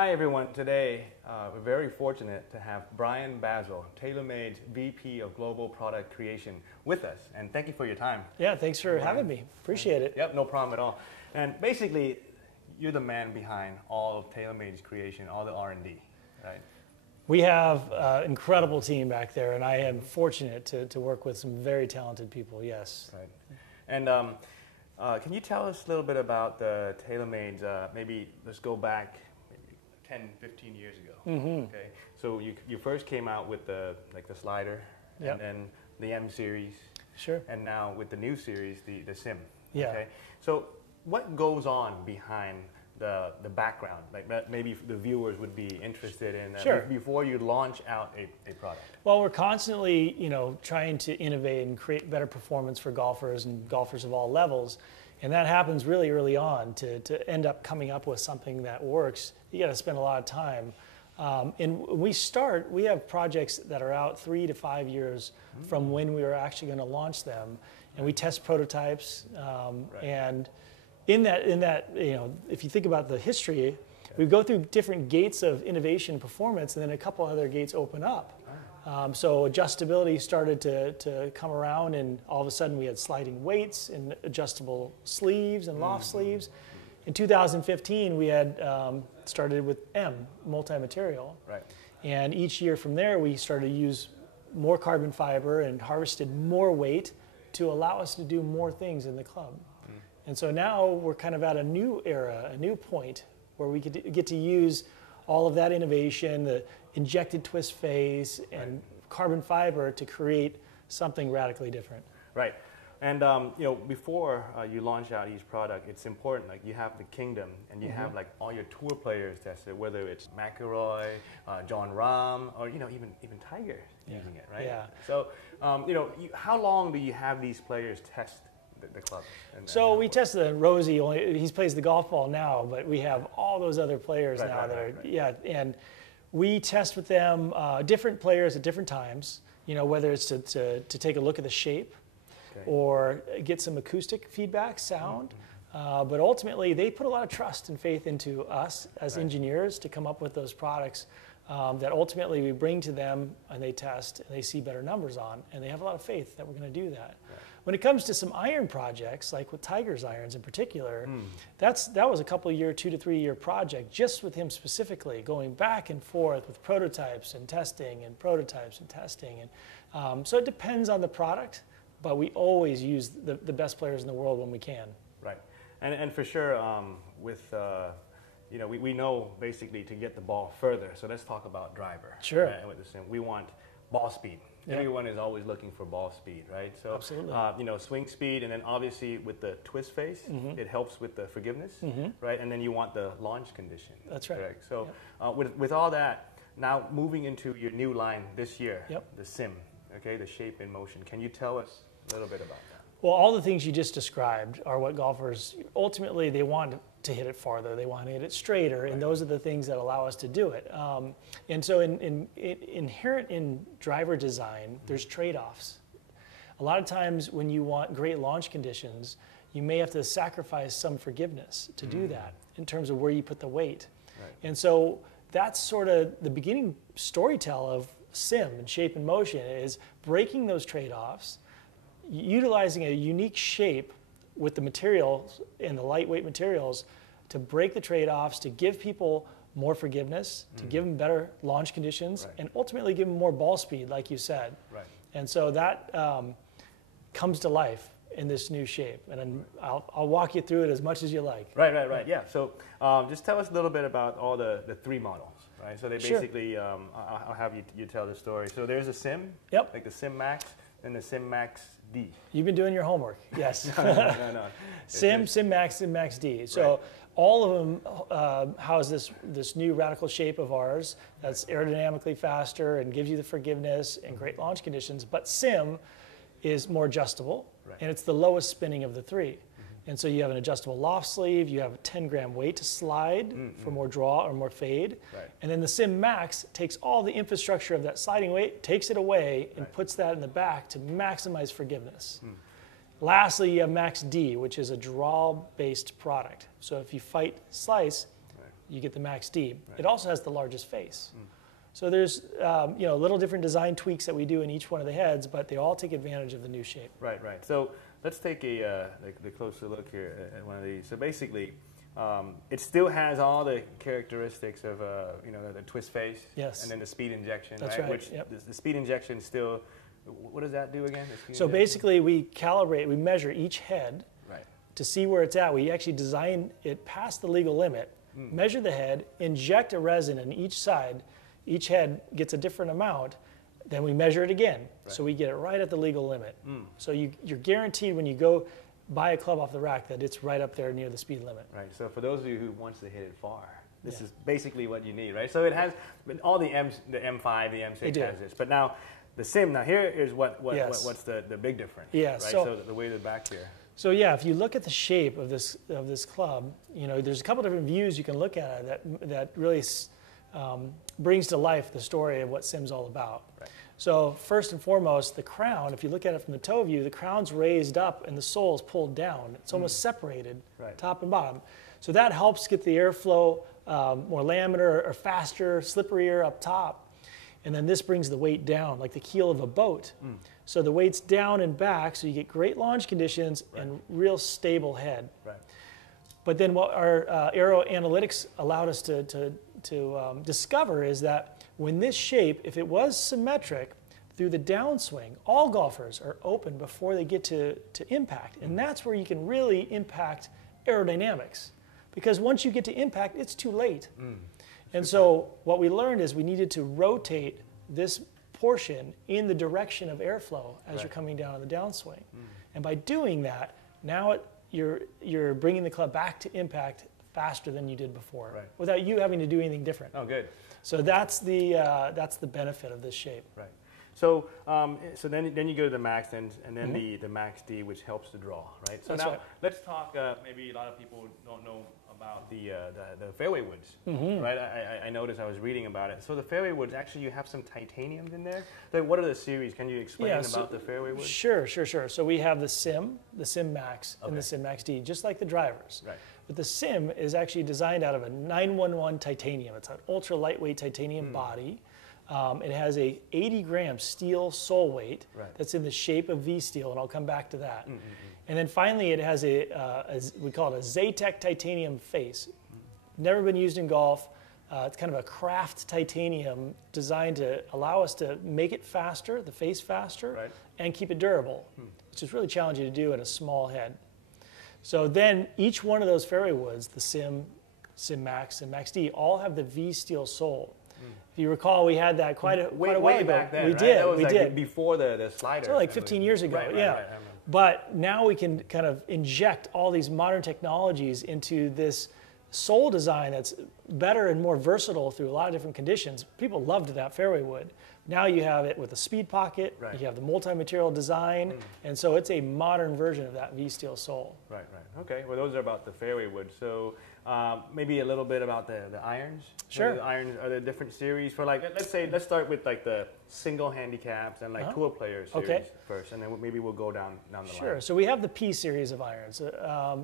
Hi everyone, today we're very fortunate to have Brian BAZZEL, Taylormade's VP of Global Product Creation with us, and thank you for your time. Yeah, thanks for having me. Appreciate it. Yep, no problem at all. And basically, you're the man behind all of Taylormade's creation, all the R&D, right? We have an incredible team back there, and I am fortunate to work with some very talented people, yes. Right. And can you tell us a little bit about the Taylormade's, maybe let's go back 10, 15 years ago. Okay, so you first came out with the slider, and then the M series, sure, and now with the new series, the Sim. Yeah. Okay, so what goes on behind the background, like that maybe the viewers would be interested in sure, before you launch out a product? Well, we're constantly, trying to innovate and create better performance for golfers and golfers of all levels. And that happens really early on. To end up coming up with something that works, you got to spend a lot of time. And when we have projects that are out 3 to 5 years from when we are actually going to launch them, and we test prototypes. And in that, if you think about the history, we go through different gates of innovation and performance, and then a couple other gates open up. So adjustability started to come around, and all of a sudden we had sliding weights and adjustable sleeves and loft sleeves. In 2015, we had started with M, multi-material. Right. And each year from there, we started to use more carbon fiber and harvested more weight to allow us to do more things in the club. And so now we're kind of at a new era, a new point, where we could get to use all of that innovation, the injected twist face and carbon fiber to create something radically different. Right. And before you launch out each product, it's important, like you have the kingdom, and you have like all your tour players tested, whether it's McIlroy, John Rahm, or even Tiger using it, right? Yeah. So how long do you have these players test the club? So we tested Rosie. He plays the golf ball now, but we have all those other players now that are and we test with them different players at different times. Whether it's to take a look at the shape, or get some acoustic feedback, sound. But ultimately, they put a lot of trust and faith into us as engineers to come up with those products that ultimately we bring to them, and they test, and they see better numbers on, and they have a lot of faith that we're going to do that. When it comes to some iron projects, like with Tiger's irons in particular, that was a couple year, 2 to 3 year project just with him specifically, going back and forth with prototypes and testing and prototypes and testing. And so it depends on the product, but we always use the best players in the world when we can. Right, and for sure, we know basically to get the ball further. So let's talk about driver. Sure. Right? With the Sim, we want ball speed. Everyone is always looking for ball speed, right? So, absolutely. Swing speed, and then obviously with the twist face, it helps with the forgiveness, right? And then you want the launch condition. That's right. Correct. So, with all that, now moving into your new line this year, the Sim, okay, the shape in motion. Can you tell us a little bit about that? Well, all the things you just described are what golfers ultimately they want to hit it farther. They want to hit it straighter, and those are the things that allow us to do it. And so, inherent in driver design, there's trade-offs. A lot of times, when you want great launch conditions, you may have to sacrifice some forgiveness to do that in terms of where you put the weight. Right. And so, that's sort of the beginning storytell of Sim and shape and motion is breaking those trade-offs, utilizing a unique shape with the materials and the lightweight materials to break the trade-offs, to give people more forgiveness, to give them better launch conditions, and ultimately give them more ball speed, like you said. Right. And so that comes to life in this new shape. And I'll walk you through it as much as you like. Right. Yeah. So just tell us a little bit about all the 3 models. Right. So they basically, I'll have you tell the story. So there's a Sim, like the Sim Max, and the Sim Max D. You've been doing your homework, yes. No. Sim Max D. So all of them house this new radical shape of ours that's aerodynamically faster and gives you the forgiveness and great launch conditions. But Sim is more adjustable, and it's the lowest spinning of the 3. And so you have an adjustable loft sleeve, you have a 10-gram weight to slide for more draw or more fade. Right. And then the Sim Max takes all the infrastructure of that sliding weight, takes it away, and puts that in the back to maximize forgiveness. Lastly, you have Max D, which is a draw-based product. So if you fight slice, you get the Max D. It also has the largest face. So there's little different design tweaks that we do in each one of the heads, but they all take advantage of the new shape. Right, right. So let's take the closer look here at one of these. So basically, it still has all the characteristics of the twist face, yes, and then the speed injection. That's right. Which the speed injection still. What does that do again? So basically, we measure each head to see where it's at. We actually design it past the legal limit, measure the head, inject a resin in each side. Each head gets a different amount, then we measure it again. So we get it right at the legal limit. So you're guaranteed when you go buy a club off the rack that it's right up there near the speed limit. Right, so for those of you who wants to hit it far, this is basically what you need, right? So it has all the M5, the M6 has this. But now the Sim, here is what's the big difference, right? So the way to the back here. So yeah, if you look at the shape of this club, there's a couple different views you can look at it that really brings to life the story of what Sim's all about. Right. So first and foremost, the crown, if you look at it from the toe view, the crown's raised up and the sole is pulled down. It's almost separated, top and bottom. So that helps get the airflow more laminar or faster, slipperier up top. And then this brings the weight down, like the keel of a boat. So the weight's down and back, so you get great launch conditions and real stable head. Right. But then what our aero analytics allowed us to discover is that when this shape, if it was symmetric through the downswing, all golfers are open before they get to impact. And that's where you can really impact aerodynamics. Because once you get to impact, it's too late. And so what we learned is we needed to rotate this portion in the direction of airflow as you're coming down on the downswing. And by doing that, now you're bringing the club back to impact faster than you did before, without you having to do anything different. Oh, good. So that's the benefit of this shape. Right. So so then you go to the Max and then the Max D, which helps the draw, right? So now let's talk. Maybe a lot of people don't know about the fairway woods, right? I noticed, I was reading about it. So the fairway woods, actually, you have some titaniums in there. So what are the series? Can you explain about the fairway woods? Sure. So we have the Sim Max, and the Sim Max D, just like the drivers. Right. But the Sim is actually designed out of a 911 titanium. It's an ultra lightweight titanium body. It has a 80-gram steel sole weight that's in the shape of V steel, and I'll come back to that. And then finally, it has we call it a Zaytech titanium face. Never been used in golf. It's kind of a craft titanium designed to allow us to make it faster, the face faster, and keep it durable, which is really challenging to do in a small head. So then each one of those fairway woods, the Sim Max, and Max D, all have the V steel sole. If you recall, we had that quite a while ago. Back then, we did. That was we like did before the slider. So like 15 years ago, yeah. But now we can kind of inject all these modern technologies into this sole design that's better and more versatile through a lot of different conditions. People loved that fairway wood. Now you have it with a speed pocket, you have the multi-material design, and so it's a modern version of that V-steel sole. Right. Okay, well those are about the fairway wood. So maybe a little bit about the irons. Sure. The irons, are there different series for, like, let's start with like the single handicaps and like tour players series first, and then maybe we'll go down the line. Sure, so we have the P series of irons.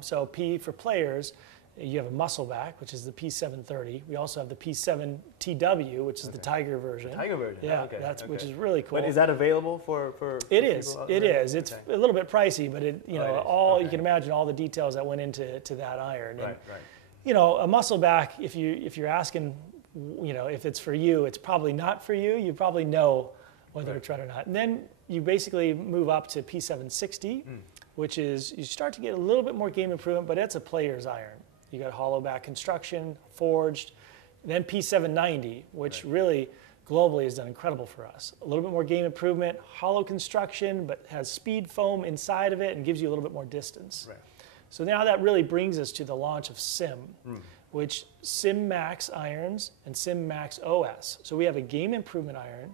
So P for players, you have a muscleback, which is the P730. We also have the P7TW, which is the Tiger version. The Tiger version, yeah, which is really cool. But is that available for It is. It is. It's a little bit pricey, but you can imagine all the details that went into that iron. Right. A muscleback, if you're asking, if it's for you, it's probably not for you. You probably know whether it's right or not. And then you basically move up to P760, which is, you start to get a little bit more game improvement, but it's a player's iron. You got hollow back construction, forged, then P790, which really globally has done incredible for us. A little bit more game improvement, hollow construction, but has speed foam inside of it and gives you a little bit more distance. Right. So now that really brings us to the launch of Sim, which Sim Max irons and Sim Max OS. So we have a game improvement iron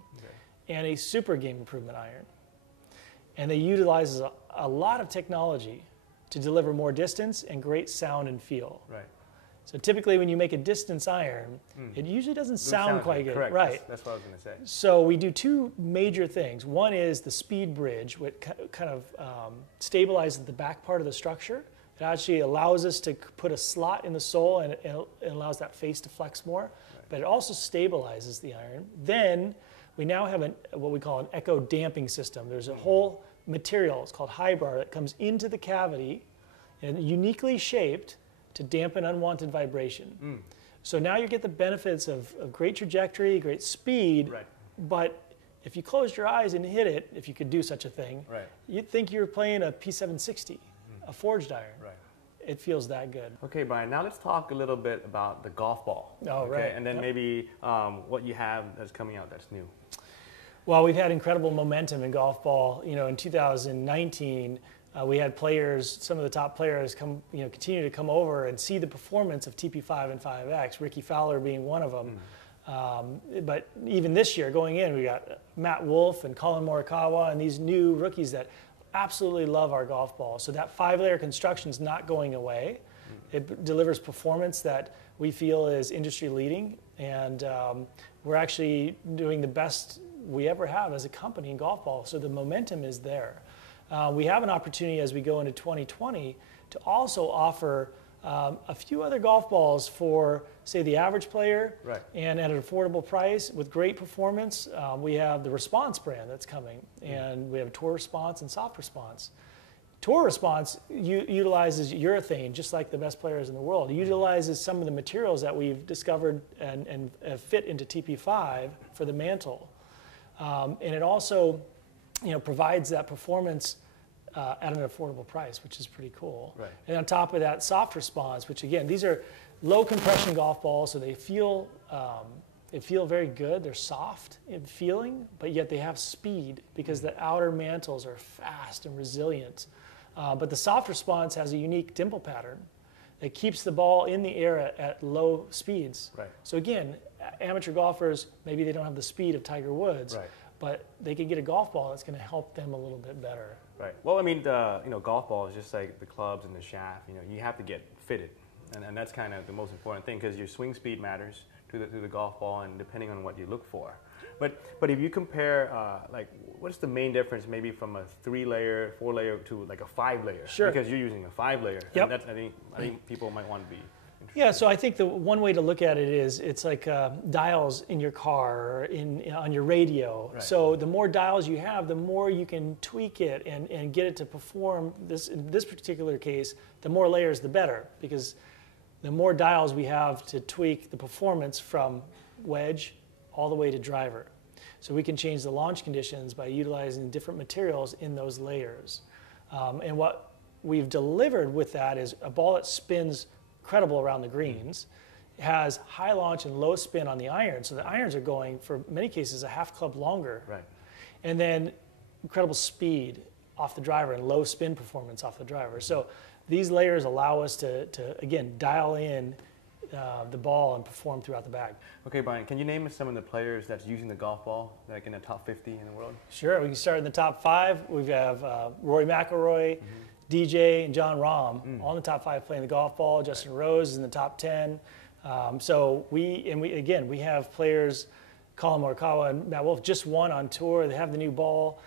and a super game improvement iron. And they utilize a lot of technology to deliver more distance and great sound and feel. Right. So typically when you make a distance iron, it usually doesn't sound quite good. Correct. Right. That's what I was going to say. So we do two major things. One is the speed bridge, which kind of stabilizes the back part of the structure. It It actually allows us to put a slot in the sole and it allows that face to flex more, but it also stabilizes the iron. Then we now have what we call an echo damping system. There's a whole material, it's called Hybar, that comes into the cavity and uniquely shaped to dampen unwanted vibration. So now you get the benefits of great trajectory, great speed, but if you closed your eyes and hit it, if you could do such a thing, you'd think you were playing a P760, a forged iron. It feels that good. Okay, Brian, now let's talk a little bit about the golf ball. And then maybe what you have that's coming out that's new. Well, we've had incredible momentum in golf ball. You know, in 2019, we had players, some of the top players continue to come over and see the performance of TP5 and 5X, Ricky Fowler being one of them. But even this year, going in, we got Matt Wolff and Colin Morikawa and these new rookies that absolutely love our golf ball. So that 5-layer construction is not going away. It delivers performance that we feel is industry leading, and we're actually doing the best we ever have as a company in golf ball. So the momentum is there. We have an opportunity as we go into 2020 to also offer a few other golf balls for, say, the average player, and at an affordable price with great performance. We have the Response brand that's coming, and we have Tour Response and Soft Response. Tour Response utilizes urethane, just like the best players in the world. It utilizes some of the materials that we've discovered and fit into TP5 for the mantle. And it also provides that performance at an affordable price, which is pretty cool. And on top of that, Soft Response, which again, these are low compression golf balls, so they feel very good. They're soft in feeling, but yet they have speed because the outer mantles are fast and resilient. But the Soft Response has a unique dimple pattern that keeps the ball in the air at low speeds. So again, amateur golfers, maybe they don't have the speed of Tiger Woods, but they can get a golf ball that's going to help them a little bit better. Well, I mean, golf ball is just like the clubs and the shaft. You have to get fitted, and that's kind of the most important thing because your swing speed matters to the golf ball, and depending on what you look for. But if you compare, what's the main difference maybe from a 3-layer, 4-layer to like a 5-layer? Because you're using a 5-layer. And that's, I think people might want to be. Yeah, so I think the one way to look at it is it's like dials in your car or on your radio. So the more dials you have, the more you can tweak it and get it to perform. In this particular case, the more layers, the better, because the more dials we have to tweak the performance from wedge all the way to driver. So we can change the launch conditions by utilizing different materials in those layers. And what we've delivered with that is a ball that spins incredible around the greens, has high launch and low spin on the irons. So the irons are going, for many cases, a half club longer. And then incredible speed off the driver and low spin performance off the driver. So these layers allow us to again, dial in the ball and perform throughout the bag. Okay, Brian, can you name some of the players that's using the golf ball, like in the top 50 in the world? Sure, we can start in the top 5. We have Rory McIlroy, DJ, and John Rahm, all in the top 5 playing the golf ball. Justin Rose is in the top 10. So we have players, Colin Morikawa and Matt Wolff, just won on tour. They have the new ball,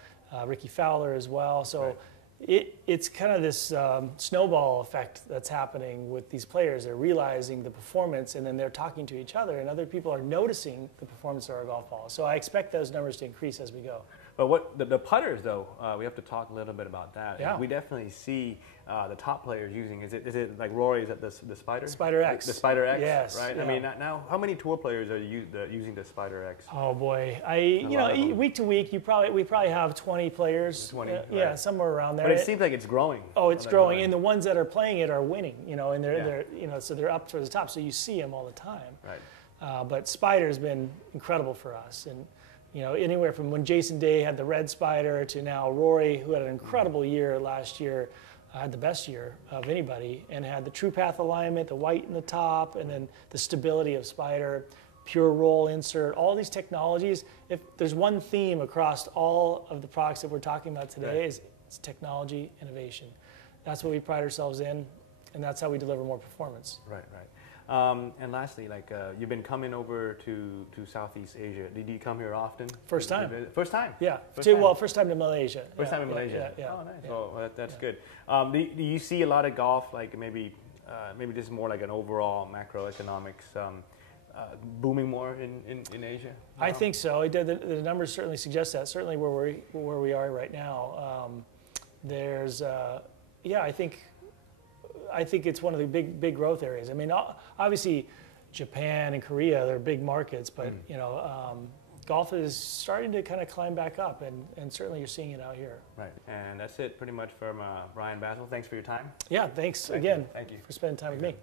Ricky Fowler as well. So it's kind of this snowball effect that's happening with these players. They're realizing the performance, and then they're talking to each other, and other people are noticing the performance of our golf ball. So I expect those numbers to increase as we go. But what the putters, though, we have to talk a little bit about that. We definitely see the top players using. Is it like Rory? Is that the Spider? Spider X. The Spider X. Yes. Right. I mean, now how many tour players are using the Spider X? Oh boy, week to week, we probably have 20 players. 20. Yeah, somewhere around there. But it seems like it's growing. Oh, it's growing, and the ones that are playing it are winning. And they're so they're up towards the top. So you see them all the time. But Spider's been incredible for us, and anywhere from when Jason Day had the red Spider to now Rory, who had an incredible year last year, had the best year of anybody, and had the True Path alignment, the white in the top, and then the stability of Spider, pure roll insert, all these technologies. If there's one theme across all of the products that we're talking about today, it's technology innovation. That's what we pride ourselves in, and that's how we deliver more performance. Right. And lastly, like you've been coming over to Southeast Asia. Did you come here often? First time. First time. Yeah. First time to Malaysia. First time in Malaysia. Yeah. Oh, nice. Well, that's good. Do you see a lot of golf? Like maybe this is more like an overall macroeconomics. Booming more in Asia? I think so. The numbers certainly suggest that. Certainly where we are right now, there's I think it's one of the big growth areas. I mean, obviously, Japan and Korea, they're big markets, but golf is starting to kind of climb back up, and certainly you're seeing it out here. Right, and that's it pretty much from Brian BAZZEL. Thanks for your time. Yeah, thanks again. Thank you for spending time with me.